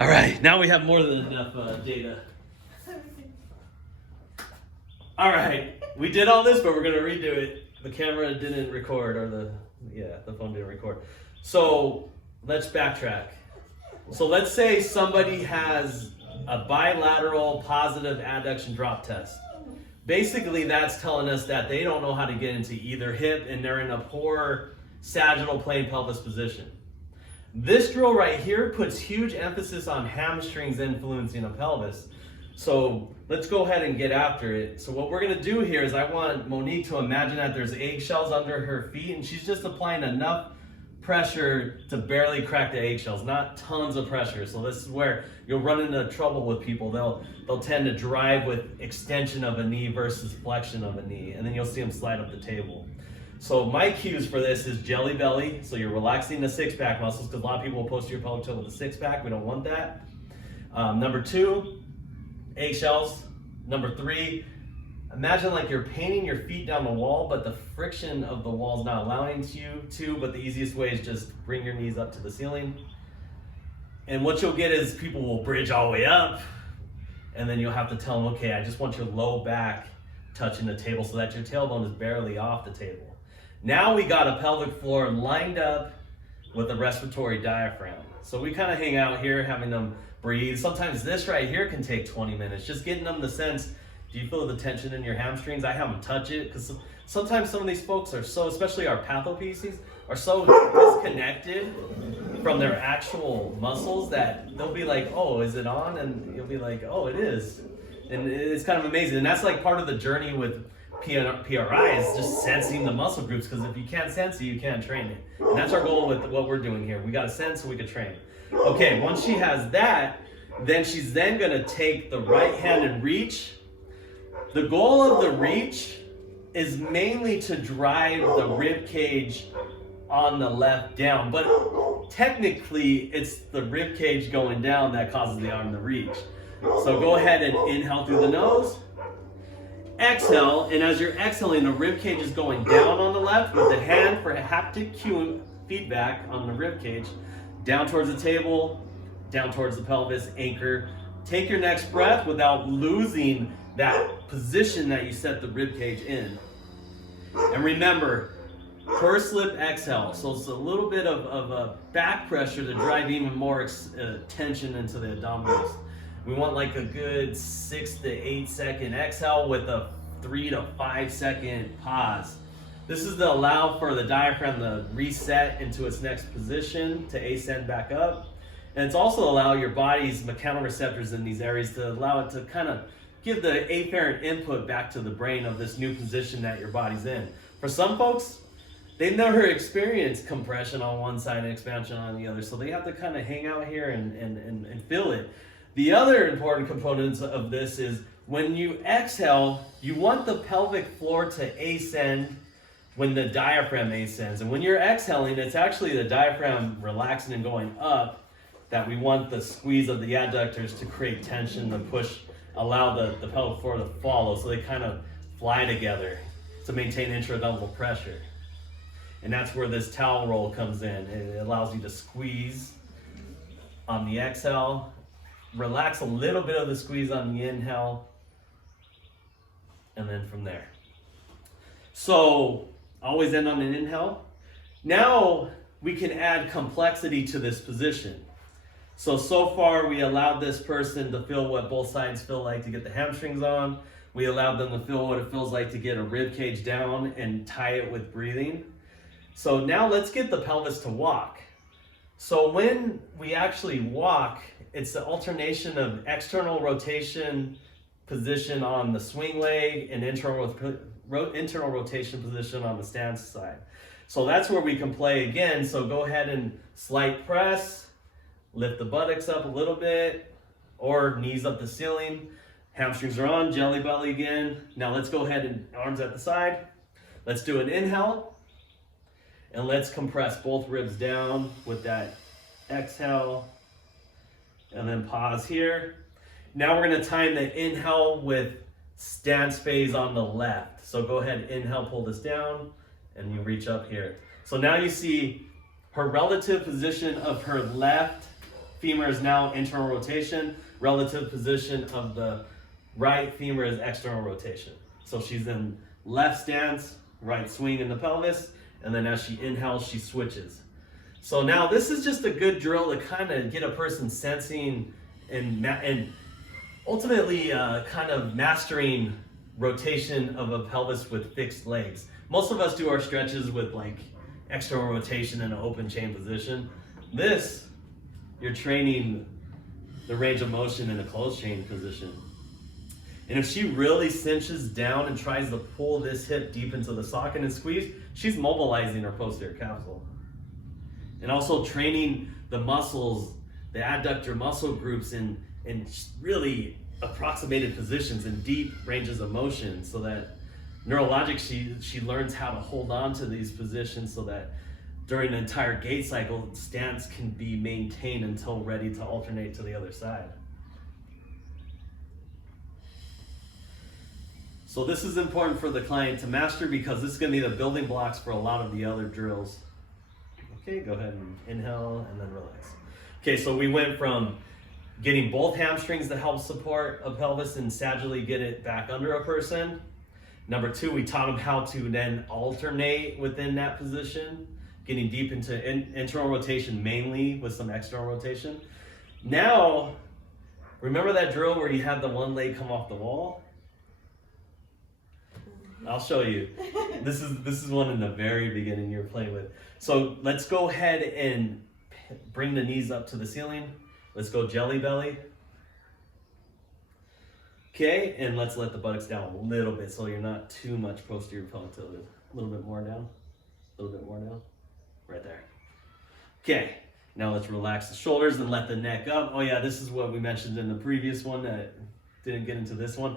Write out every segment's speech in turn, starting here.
All right, now we have more than enough data. All right, we did all this, but we're gonna redo it. The camera didn't record, or the phone didn't record. So let's backtrack. So let's say somebody has a bilateral positive adduction drop test. Basically, that's telling us that they don't know how to get into either hip and they're in a poor sagittal plane pelvis position. This drill right here puts huge emphasis on hamstrings influencing the pelvis. So let's go ahead and get after it. So what we're gonna do here is I want Monique to imagine that there's eggshells under her feet and she's just applying enough pressure to barely crack the eggshells, not tons of pressure. So this is where you'll run into trouble with people. They'll tend to drive with extension of a knee versus flexion of a knee, and then you'll see them slide up the table. So my cues for this is jelly belly. So you're relaxing the six-pack muscles, because a lot of people will posterior pelvic tilt with a six-pack. We don't want that. Number 2, eggshells. Number 3, imagine like you're painting your feet down the wall, but the friction of the wall is not allowing you to, but the easiest way is just bring your knees up to the ceiling. And what you'll get is people will bridge all the way up, and then you'll have to tell them, okay, I just want your low back touching the table so that your tailbone is barely off the table. Now we got a pelvic floor lined up with a respiratory diaphragm. So we kind of hang out here, having them breathe. Sometimes this right here can take 20 minutes, just getting them the sense, do you feel the tension in your hamstrings? I have them touch it, because sometimes some of these folks are so, especially our patho PCs, are so disconnected from their actual muscles that they'll be like, oh, is it on? And you'll be like, oh, it is. And it's kind of amazing. And that's like part of the journey with PRI, is just sensing the muscle groups, because if you can't sense it, you can't train it. And that's our goal with what we're doing here. We got to sense so we can train. Okay, once she has that, then she's then going to take the right hand and reach. The goal of the reach is mainly to drive the rib cage on the left down, but technically it's the rib cage going down that causes the arm to reach. So go ahead and inhale through the nose, exhale, and as you're exhaling, the rib cage is going down on the left with the hand for haptic cue feedback on the rib cage, down towards the table, down towards the pelvis, anchor. Take your next breath without losing that position that you set the rib cage in. And remember, pursed lip exhale. So it's a little bit of a back pressure to drive even more tension into the abdominals. We want like a good 6 to 8 second exhale with a 3 to 5 second pause. This is to allow for the diaphragm to reset into its next position, to ascend back up. And it's also allow your body's mechanoreceptors in these areas to allow it to kind of give the afferent input back to the brain of this new position that your body's in. For some folks, they've never experienced compression on one side and expansion on the other, so they have to kind of hang out here and feel it. The other important components of this is when you exhale, you want the pelvic floor to ascend when the diaphragm ascends. And when you're exhaling, it's actually the diaphragm relaxing and going up that we want the squeeze of the adductors to create tension, to push, allow the pelvic floor to follow, so they kind of fly together to maintain intra-abdominal pressure. And that's where this towel roll comes in. It allows you to squeeze on the exhale, relax a little bit of the squeeze on the inhale, and then from there. So always end on an inhale. Now we can add complexity to this position. So far we allowed this person to feel what both sides feel like to get the hamstrings on. We allowed them to feel what it feels like to get a rib cage down and tie it with breathing. So now let's get the pelvis to walk. So when we actually walk, it's the alternation of external rotation position on the swing leg and internal rotation position on the stance side. So that's where we can play again. So go ahead and slight press, lift the buttocks up a little bit, or knees up the ceiling. Hamstrings are on, jelly belly again. Now let's go ahead and arms at the side. Let's do an inhale, and let's compress both ribs down with that exhale, and then pause here. Now we're gonna time the inhale with stance phase on the left. So go ahead, inhale, pull this down, and you reach up here. So now you see her relative position of her left femur is now internal rotation. Relative position of the right femur is external rotation. So she's in left stance, right swing in the pelvis, and then as she inhales, she switches. So now this is just a good drill to kind of get a person sensing and ultimately kind of mastering rotation of a pelvis with fixed legs. Most of us do our stretches with like external rotation in an open chain position. This, you're training the range of motion in a closed chain position. And if she really cinches down and tries to pull this hip deep into the socket and squeeze, she's mobilizing her posterior capsule. And also training the muscles, the adductor muscle groups in really approximated positions and deep ranges of motion, so that neurologically she learns how to hold on to these positions so that during the entire gait cycle, stance can be maintained until ready to alternate to the other side. So this is important for the client to master because this is going to be the building blocks for a lot of the other drills. Okay, go ahead and inhale and then relax. Okay, so we went from getting both hamstrings to help support a pelvis and sagittally get it back under a person. Number 2, we taught them how to then alternate within that position, getting deep into internal rotation mainly with some external rotation. Now, remember that drill where you had the one leg come off the wall? I'll show you. This is one in the very beginning you're playing with. So let's go ahead and bring the knees up to the ceiling. Let's go jelly belly. Okay, and let's let the buttocks down a little bit so you're not too much posterior pelvic tilted. A little bit more down. A little bit more down. Right there. Okay, now let's relax the shoulders and let the neck up. Oh yeah, this is what we mentioned in the previous one that didn't get into this one.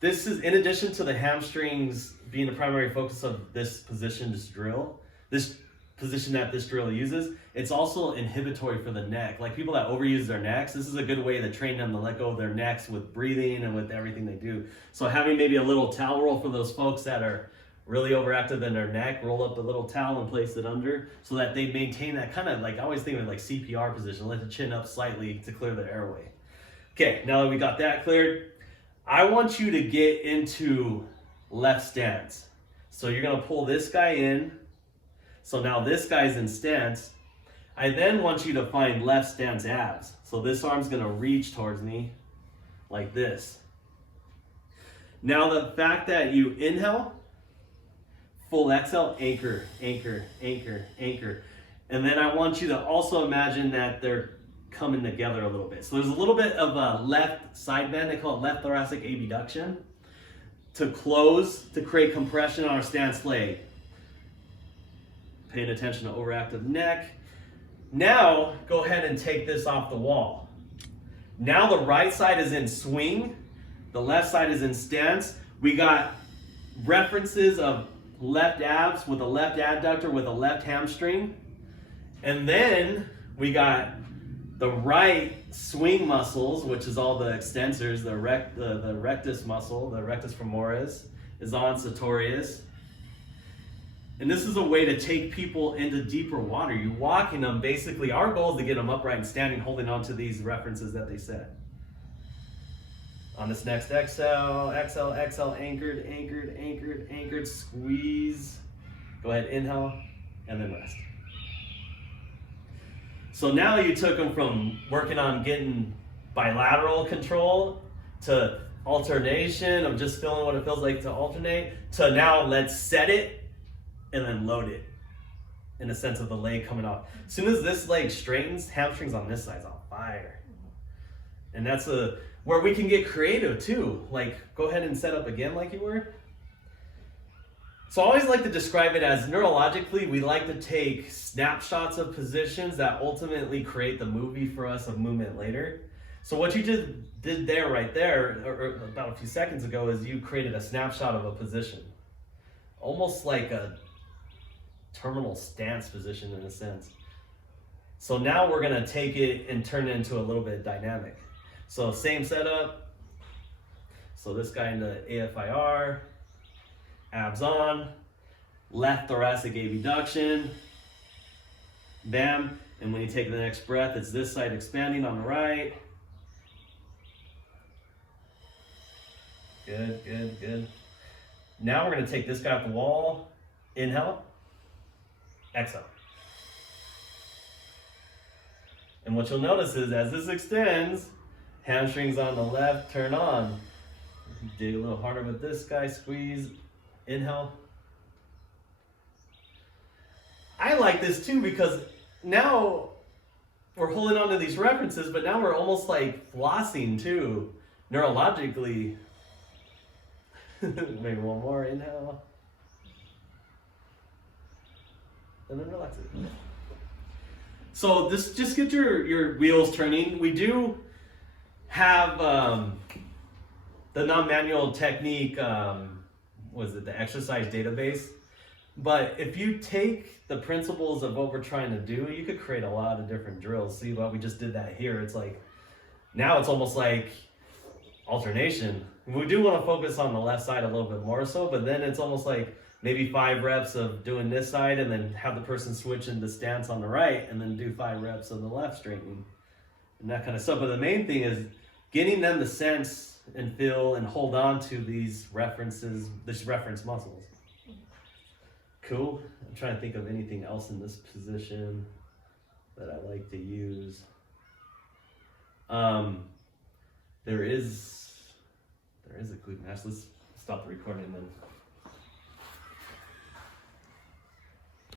This is in addition to the hamstrings being the primary focus of this position, this drill, this position that this drill uses, it's also inhibitory for the neck. Like people that overuse their necks, this is a good way to train them to let go of their necks with breathing and with everything they do. So having maybe a little towel roll for those folks that are really overactive in their neck, roll up a little towel and place it under so that they maintain that kind of like, I always think of it like CPR position, let the chin up slightly to clear the airway. Okay, now that we got that cleared, I want you to get into left stance. So you're gonna pull this guy in. So now this guy's in stance. I then want you to find left stance abs. So this arm's gonna reach towards me like this. Now the fact that you inhale, full exhale, anchor, anchor, anchor, anchor. And then I want you to also imagine that they're coming together a little bit. So there's a little bit of a left side bend, they call it left thoracic abduction, to close, to create compression on our stance leg. Paying attention to overactive neck. Now, go ahead and take this off the wall. Now the right side is in swing, the left side is in stance. We got references of left abs with a left adductor with a left hamstring. And then we got the right swing muscles, which is all the extensors, the rectus muscle, the rectus femoris, is on sartorius. And this is a way to take people into deeper water. You're walking them, basically, our goal is to get them upright and standing, holding on to these references that they set. On this next exhale, exhale, exhale, anchored, anchored, anchored, anchored, squeeze. Go ahead, inhale, and then rest. So now you took them from working on getting bilateral control to alternation of just feeling what it feels like to alternate to now let's set it and then load it in the sense of the leg coming off. As soon as this leg straightens, hamstrings on this side's on fire. And that's where we can get creative too. Like go ahead and set up again like you were. So I always like to describe it as neurologically, we like to take snapshots of positions that ultimately create the movie for us of movement later. So what you just did there, right there, or about a few seconds ago, is you created a snapshot of a position. Almost like a terminal stance position in a sense. So now we're gonna take it and turn it into a little bit dynamic. So same setup. So this guy in the AFIR. Abs on, left thoracic abduction, bam. And when you take the next breath, it's this side expanding on the right. Good, good, good. Now we're going to take this guy off the wall. Inhale. Exhale. And what you'll notice is as this extends, hamstrings on the left turn on. Dig a little harder with this guy, squeeze, inhale. I like this too because now we're holding on to these references, but now we're almost like flossing too, neurologically. Maybe one more, inhale. And then relax it. So this just get your wheels turning. We do have the non-manual technique, was it the exercise database? But if you take the principles of what we're trying to do, you could create a lot of different drills. See what we just did that here. It's like, now it's almost like alternation. We do want to focus on the left side a little bit more so, but then it's almost like maybe 5 reps of doing this side and then have the person switch into stance on the right and then do 5 reps of the left straightening and that kind of stuff. But the main thing is getting them to sense and feel and hold on to these references, these reference muscles. Cool. I'm trying to think of anything else in this position that I like to use. There is a glute max. Let's stop the recording then.